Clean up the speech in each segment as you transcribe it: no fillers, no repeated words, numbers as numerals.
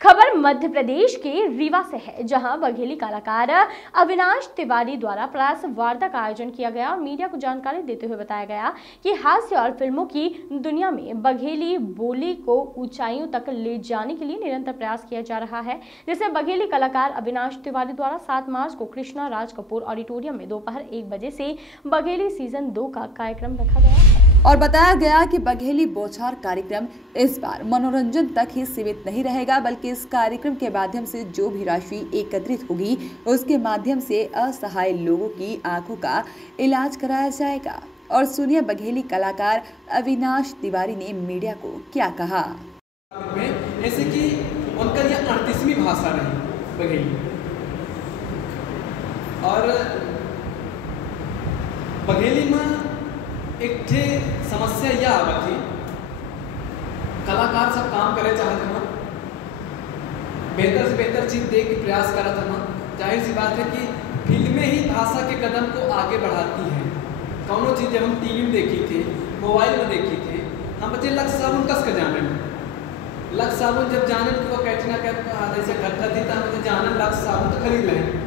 खबर मध्य प्रदेश के रीवा से है, जहां बघेली कलाकार अविनाश तिवारी द्वारा प्रेस वार्ता का आयोजन किया गया और मीडिया को जानकारी देते हुए बताया गया कि हास्य और फिल्मों की दुनिया में बघेली बोली को ऊंचाइयों तक ले जाने के लिए निरंतर प्रयास किया जा रहा है, जिसे बघेली कलाकार अविनाश तिवारी द्वारा 7 मार्च को कृष्णा राज कपूर ऑडिटोरियम में दोपहर 1 बजे से बघेली सीजन 2 का कार्यक्रम रखा गया है। और बताया गया कि बघेली बौछार कार्यक्रम इस बार मनोरंजन तक ही सीमित नहीं रहेगा, बल्कि इस कार्यक्रम के माध्यम से जो भी राशि एकत्रित होगी उसके माध्यम से असहाय लोगों की आंखों का इलाज कराया जाएगा। और सुनिए बघेली कलाकार अविनाश तिवारी ने मीडिया को क्या कहा। ऐसे कि उनका यह 38वीं भाषा रही बघेली, और बघेली में एक ठे समस्या यह आवत थी, कलाकार सब काम करे चाहते हैं, बेहतर से बेहतर चीज देख के प्रयास करते हैं। जाहिर सी बात है कि फिल्में ही भाषा के कदम को आगे बढ़ाती हैं। कौनो चीज़ जब हम टीवी में देखी थी, मोबाइल में देखी थी, हम बच्चे लक्ष्य साबुन कस के जाने, लक्ष्य साबुन जब जाने कि वो कैटरीना कैफ जैसे घटना थी तो हम जाने लक्ष्य साबुन तो खरीद लें।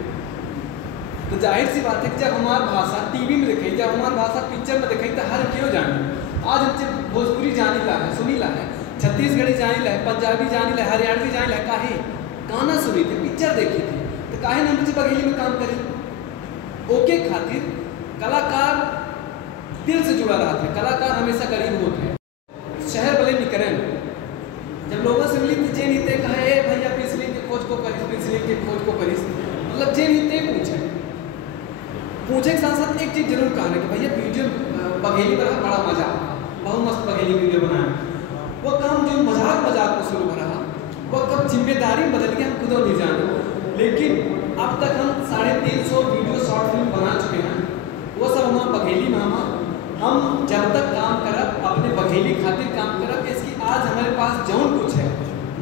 तो जाहिर सी बात है कि जब हमारी भाषा टीवी में दिखाई, जब हमारी भाषा पिक्चर में दिखाई तो हर क्यों जाने। आज हम भोजपुरी जाने ला है, सुनी ला है, छत्तीसगढ़ी जाने ला है, पंजाबी जाने ला है, हरियाणवी जाने ला है, काहे गाना सुनी थी, पिक्चर देखी थी, तो काहे ना मुझे बघेली में काम करी। ओके खातिर कलाकार दिल से जुड़ा रहा था, कलाकार हमेशा गरीब होते हैं। शहर भले निकरें, जब लोगों से मिली जे नीते कहे भैया पिछली के खोज को करीस, पिछली के खोज को करीस, मतलब जे नीते पूछे के साथ साथ एक चीज़ जरूर कहना कि भैया वीडियो बघेली पर बड़ा मजा, बहुत मस्त बघेली वीडियो बनाया। वो काम जो मजाक को शुरू कर रहा, वो कब जिम्मेदारी बदल के हम खुद नहीं जाने, लेकिन अब तक हम 350 वीडियो शॉर्ट फिल्म बना चुके हैं। वो सब हमारा बघेली में हम जब तक काम करब अपने बघेली खातिर काम करब। इसकी आज हमारे पास जौन कुछ है,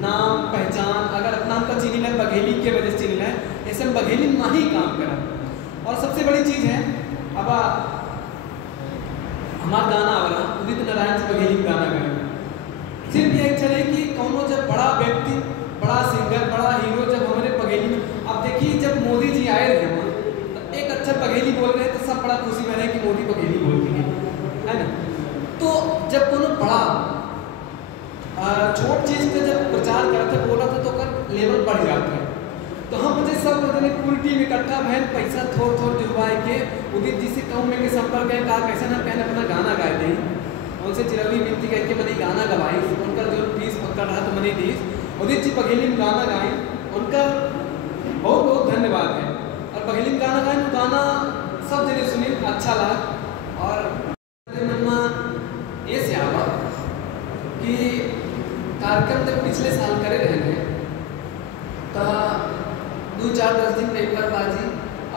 नाम पहचान, अगर अपना हमका चीनी है बघेली के वजह से चीनी है, ऐसे हम बघेली में ही काम करब। और सबसे बड़ी चीज़ है, अब हमारा गाना वाला उदित नारायण से बघेली में गाना गाएंगे, सिर्फ यही चले कि कौनो जब बड़ा व्यक्ति, बड़ा सिंगर, बड़ा हीरो जब हमारे बघेली में, अब देखिए जब मोदी जी आए रहे वहाँ तो एक अच्छा बघेली बोल रहे तो सब बड़ा खुशी में रहे कि मोदी बघेली बोल के है ना। तो जब कोनो बड़ा छोट चीज़ का जब प्रचार करते बोला था तो कर लेवल बढ़ जाता है। तो हम मुझे सब ने पूरी टीम इकट्ठा बहन पैसा थोड़ जुड़वाए के उदित जी से कहूँ में के संपर्क है, कहा कैसे ना पहले अपना गाना गाए थे, उनसे चिरौली विनती करके मैंने गाना गवाई, उनका जो फीस पकड़ रहा तो मैंने दी, उदित जी बघेली में गाना गाए, उनका बहुत बहुत धन्यवाद है। और बघेली में गाना गाए, गाना सब जगह सुनी, अच्छा लगा। और मन में ये से आवा कि कार्यक्रम जब पिछले साल करे रहे तो 2-4-10 दिन पेपरबाजी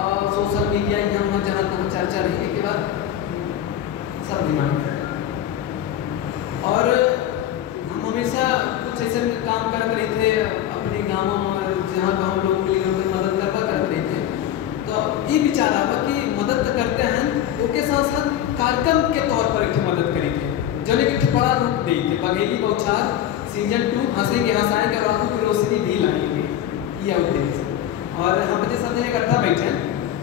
और सोशल मीडिया यहाँ जहाँ तहाँ चर्चा रही के बाद सब डिमांड। और हम हमेशा कुछ ऐसे काम कर रहे थे अपने गाँवों में, जहाँ गाँव लोग मिले उनकी मदद करवा कर रहे थे। तो ये विचार आवा कि मदद तो करते हैं, उसके साथ साथ कार्यक्रम के तौर पर एक मदद करी थे, जो एक बड़ा रूप दी थे। बघेली बौछार सीजन 2 हंसेंगे हंसाएंगे और आंखों की रोशनी भी लाएंगे, यह उद्देश्य। और हम बच्चे सब जने इकट्ठा बैठे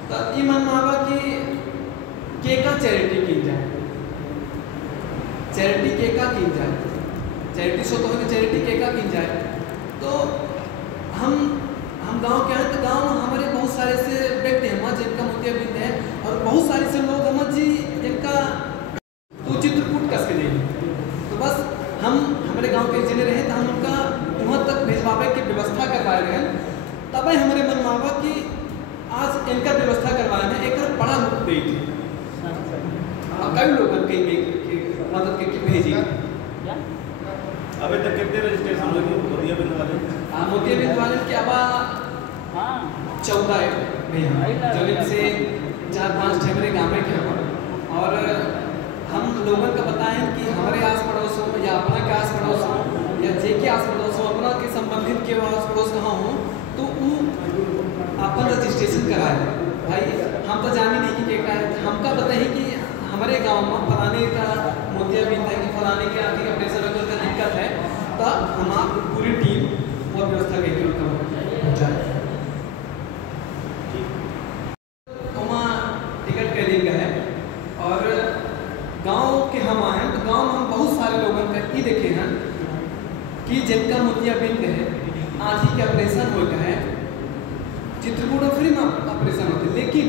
तो ये मन में आवा कि केका चैरिटी की जाए, चैरिटी केका की जाए, चैरिटी शो तो चैरिटी केका की जाए। तो हम गांव के हैं, तो गांव में हमारे बहुत सारे से व्यक्ति हैं जिनका मोतियाबिंद है, और बहुत सारे से लोग हम जी जिनका तो चित्रकूट कस के देंगे। तो बस हम हमारे गांव के जिले रहे तो हम उनका वहाँ तक भिजवावे की व्यवस्था करवाए रहे, तब हमारे मन में आवा कि आज इनका व्यवस्था करवाने एक बड़ा रूप दी थी। कई लोगों के मदद करके भेजी। अभी तक कितने रजिस्ट्रेशन हुए मोतियाबिंद वाले? मोतियाबिंद वाले के अब 14 है, जो से 4-5 मेरे गाँव के हैं। और हम लोगों का बताएं कि हमारे आस पड़ोस हो या अपना के आस पड़ोस हो या जे के आस पड़ोस हो, अपना के संबंधित के आस पड़ोस कहाँ हो, तो वो अपन रजिस्ट्रेशन कराए। भाई हम तो जाने नहीं कि क्या है, हमका बताइए कि हमारे गांव में फलाने का मोतियाबिंद है कि फलाने के आगे ऑपरेशन का दिक्कत है, लड़की देखे हैं कि जिनका मोतियाबिंद है, आँखी के ऑपरेशन हो गया है, चित्रकूट में फ्री में ऑपरेशन होते, लेकिन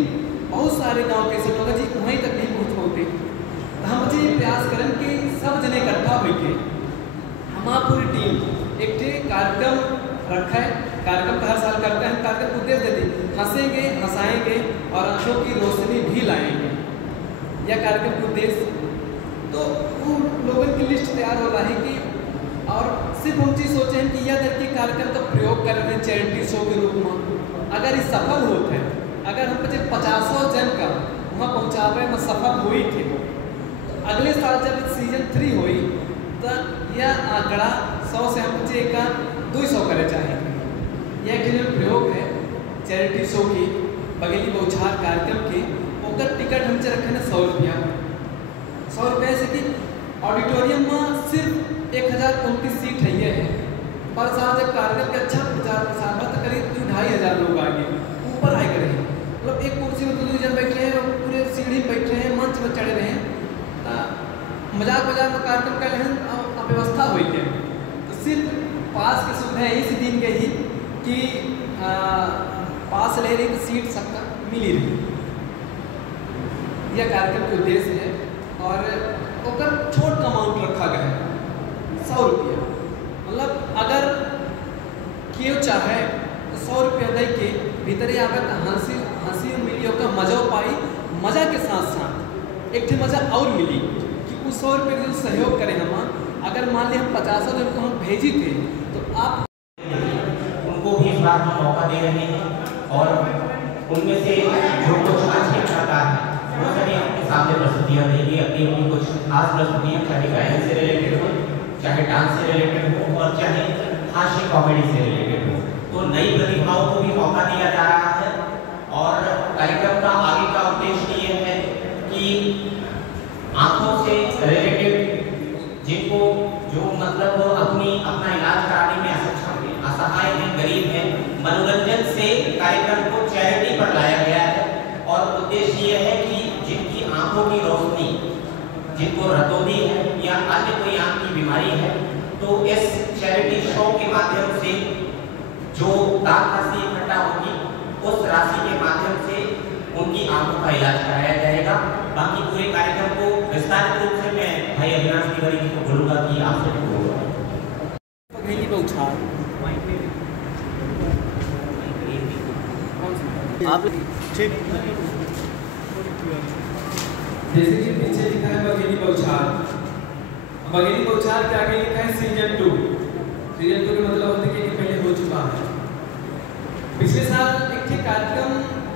बहुत सारे गांव के ऐसे लोग जी वहीं तक नहीं पहुँच पाते। तो हम मुझे ये प्रयास करें कि सब जने इकट्ठा होकर हमारी पूरी टीम एक कार्यक्रम रखा है। कार्यक्रम का हर साल करते हैं, कार्यक्रम को उद्देश्य देते हंसेंगे, हंसाएंगे और आंखों की रोशनी भी लाएंगे। यह कार्यक्रम का उद्देश्य तो उन लोगों की लिस्ट तैयार हो रहा है कि और सिर्फ हम चीज़ सोचे हैं कि यह करके कार्यक्रम का प्रयोग कर रहे हैं चैरिटी शो के रूप में। अगर ये सफल होते हैं, अगर हम 50 जन का वहाँ पहुँचावे में सफल हुई थे, तो अगले साल जब सीजन 3 हुई तो यह आंकड़ा 100 से हम का 200 करे चाहेंगे। यह एक प्रयोग है चैरिटी शो की, बघेली बौछार कार्यक्रम की। ओकर टिकट हमसे रखे ना 100 रुपया। 100 रुपये से कि ऑडिटोरियम में सिर्फ 1029 सीट है। ये है पर साल जब कार्यक्रम के अच्छा प्रचार प्रसार हुआ तो करीब 2500 लोग आएंगे, ऊपर आए रहे। मतलब एक कुर्सी में 2 जन बैठे हैं, पूरे सीढ़ी में बैठे हैं, मंच में चढ़े रहे हैं। मजाक मजाक में कार्यक्रम का लेकिन अव्यवस्था हुई है। तो सिर्फ पास की सुविधा इस दिन के ही कि पास ले रही तो सीट सबका मिली रही। यह कार्यक्रम के उद्देश्य है और ओकर छोट अमाउंट रखा गया है 100 रुपया। मतलब अगर क्यों चाहे तो 100 रुपया दे के भीतर आवे तो हंसी मिली, ओकर मजा पाई। मजा के साथ साथ एक मजा और मिली कि उस 100 रुपये के सहयोग करें हम। अगर मान लिया हम 50 जन को हम भेजी थे तो आप उनको भी इस बार हम मौका दे रहे हैं और उनमें से जो कुछ अच्छे कलाकार हैं वो सभी अपने सामने प्रस्तुतियाँ देंगे। अपनी अपनी कुछ खास प्रस्तुतियाँ, चाहे गायन से रिलेटेड हो, चाहे डांस से रिलेटेड हो और चाहे हास्य कॉमेडी से रिलेटेड हो। तो नई प्रतिभाओं को भी मौका दिया जा रहा है और कार्यक्रम का आगे का उद्देश्य ये है कि आंखों से रिलेटेड जिनको जो मतलब अपना इलाज कराने में असक्षम है, असहाय है, गरीब है, मनोरंजन से कार्यक्रम को चैरिटी पर लाया गया है। और उद्देश्य ये है कि जिनकी आंखों की रोशनी, जिनको रतौंधी है या अन्य कोई आंख की बीमारी है, तो इस चैरिटी शो के माध्यम से जो दान राशि इकट्ठा होगी उस राशि के माध्यम से उनकी आंखों का इलाज कराया जाएगा। बाकी पूरे कार्यक्रम को विस्तारित रूप से मैं भाई अविनाश तिवारी जी को बोलूँगा कि आपसे बघेली बौछार आप ठीक जैसे कि पीछे लिखा है बघेली बौछार। बघेली बौछार के आगे लिखा है सीजन 2। सीजन 2 का मतलब होता है कि पहले हो चुका है। पिछले साल एक कार्यक्रम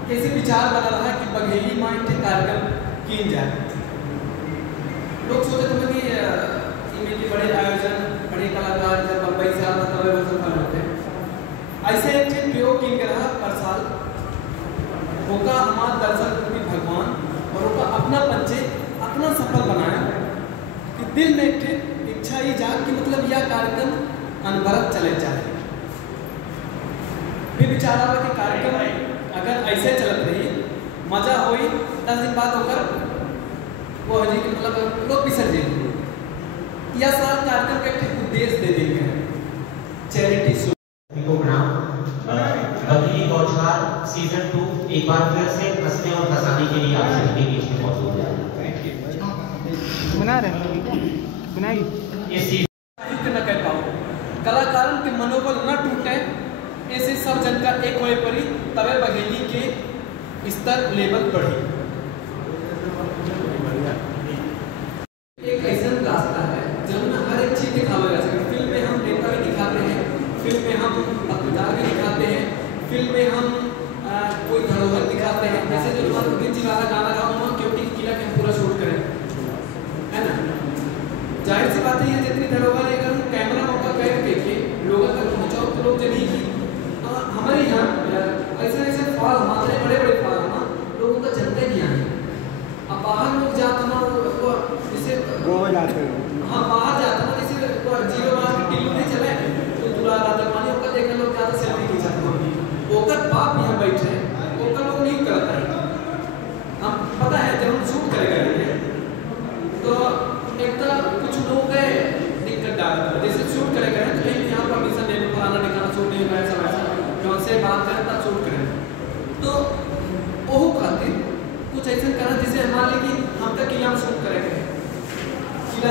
कैसे विचार बना रहा कि बघेली मां एक कार्यक्रम किन जाए। लोग सोचते थे कि इनमें के बड़े आयोजन, बड़े कलाकार जब बम्बई से आता तब वो सफल होते हैं। ऐसे एक प्रयोग किन कर रहा पर साल होगा हमारा दर्शन भी भगवान और उनका अपना बच्चे अपना सफल बनाया कि दिल में एक इच्छा ही जाग कि मतलब यह कार्यक्रम अनवरत चले जाए। फिर विचार आया कि कार्यक्रम अगर ऐसे चलत रही मजा हुई 10 दिन बाद होकर वो है कि मतलब लोग विसर्जन यह साल कार्यक्रम का एक उद्देश्य दे देंगे चैरिटी शो को बघेली बौछार सीजन 2 एक बार फिर से हंसने और हंसाने के लिए आप सभी के बीच में मौजूद है। बना रहे बनाई न कर पाओ कलाकारों के मनोबल न टूटे, ऐसे सब जन का एक होए पड़ी तबे बघेली के स्तर लेवल बढ़ी। एक ऐसा रास्ता है जब हर एक चीज दिखावा जा सके। फिल्म में हम नेता भी दिखाते हैं, फिल्म में हम पत्रकार भी दिखाते हैं, फिल्म में हम कोई धरोहर दिखाते हैं। जैसे जो उदित जी वाला गाना गाओ हम क्योंकि किला के पूरा शूट करें, है ना। जाहिर सी बात है जितनी धरोहर अगर हम कैमरा मौका कर देखिए लोगों तक पहुँचाओ तो लोग जब हमारे यहाँ ऐसे ऐसे फॉल हमारे बड़े बड़े फॉल लोगों का जनता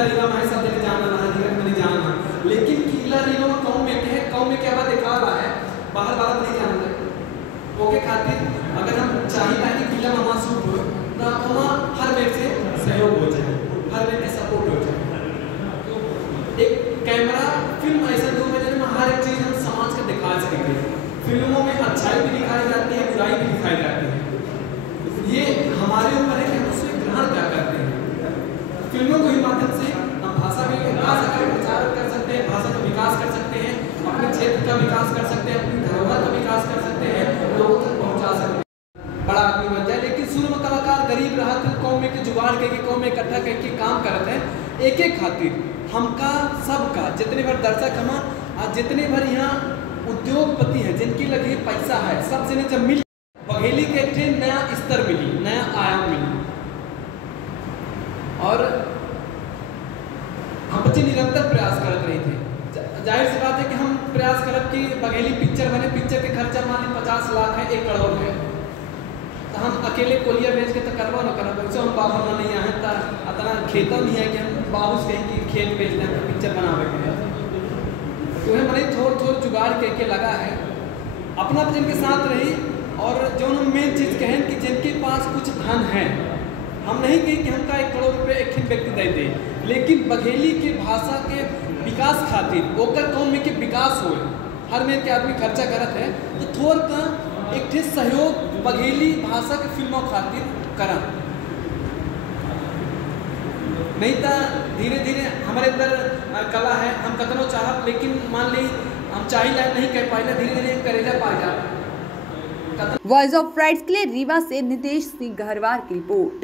किला रीवा में सब जने जाना ना नहीं जाना, लेकिन किला रीवा में कौन में क्या बात दिखा रहा है, बाहर बात नहीं जाना है। ओके खातिर अगर हम चाहिए कि किला में हमारा शूट हो तो वहाँ हर मेरे से सहयोग हो जाए, हर मेरे के सपोर्ट हो जाए। एक कैमरा फिल्म ऐसा दो में हर एक चीज़ हम समाज को दिखा सकेंगे। फिल्मों में अच्छाई भी दिखाई जाती है, बुराई भी दिखाई जाती है। ये हमारे ऊपर है कि हम उससे ग्रहण क्या करते हैं। फिल्मों को ही माध्यम से हम भाषा का प्रचार कर सकते हैं, भाषा का विकास कर सकते हैं, अपने क्षेत्र का विकास कर सकते हैं, अपनी धरोहर का विकास कर सकते हैं, लोगों तक पहुंचा सकते हैं, बड़ा आदमी बन जाए। लेकिन शुरू में कलाकार गरीब रहा तो कौम में के जुगाड़ के कौम में इकट्ठा करके काम करते हैं। एक एक खातिर हमका सबका जितने भर दर्शक हम और जितने भर यहाँ उद्योगपति हैं जिनकी लगे पैसा है, सब जने जब मिल बघेली के एक नया स्तर मिली, नया आयाम मिली। और हम बच्चे निरंतर प्रयास करते रहे थे। जाहिर सी बात है कि हम प्रयास करब कि बघेली पिक्चर बने, पिक्चर के खर्चा मान ली 50 लाख है, 1 करोड़ है, तो हम अकेले कोलिया बेच के तो करवा न करब। वैसे हम बाबू में नहीं आए तो इतना खेतों नहीं है कि हम बाबू से कहें कि खेत बेच दें तो पिक्चर बनावे के तो है मैंने थोड़ा जुगाड़ के लगा है अपना जिनके साथ रही। और जो हम मेन चीज़ कहें कि जिनके पास कुछ धन है, हम नहीं कहें कि हमका 1 करोड़ रुपये एक व्यक्ति दे दे, लेकिन बघेली के भाषा के विकास खातिर ओकर कौम में के विकास हो, हर में के आदमी खर्चा करत है तो थोड़ का एक ठे सहयोग बघेली भाषा के फिल्मों खातिर करा। नहीं तो धीरे धीरे हमारे अंदर कला है, हम कतनो चाहब, लेकिन मान ली हम चाही लाइन नहीं कर पाए, धीरे धीरे करेजा पा जा। वॉइस ऑफ राइट्स के लिए रीवा से नितेश सिंह गहरवार की रिपोर्ट।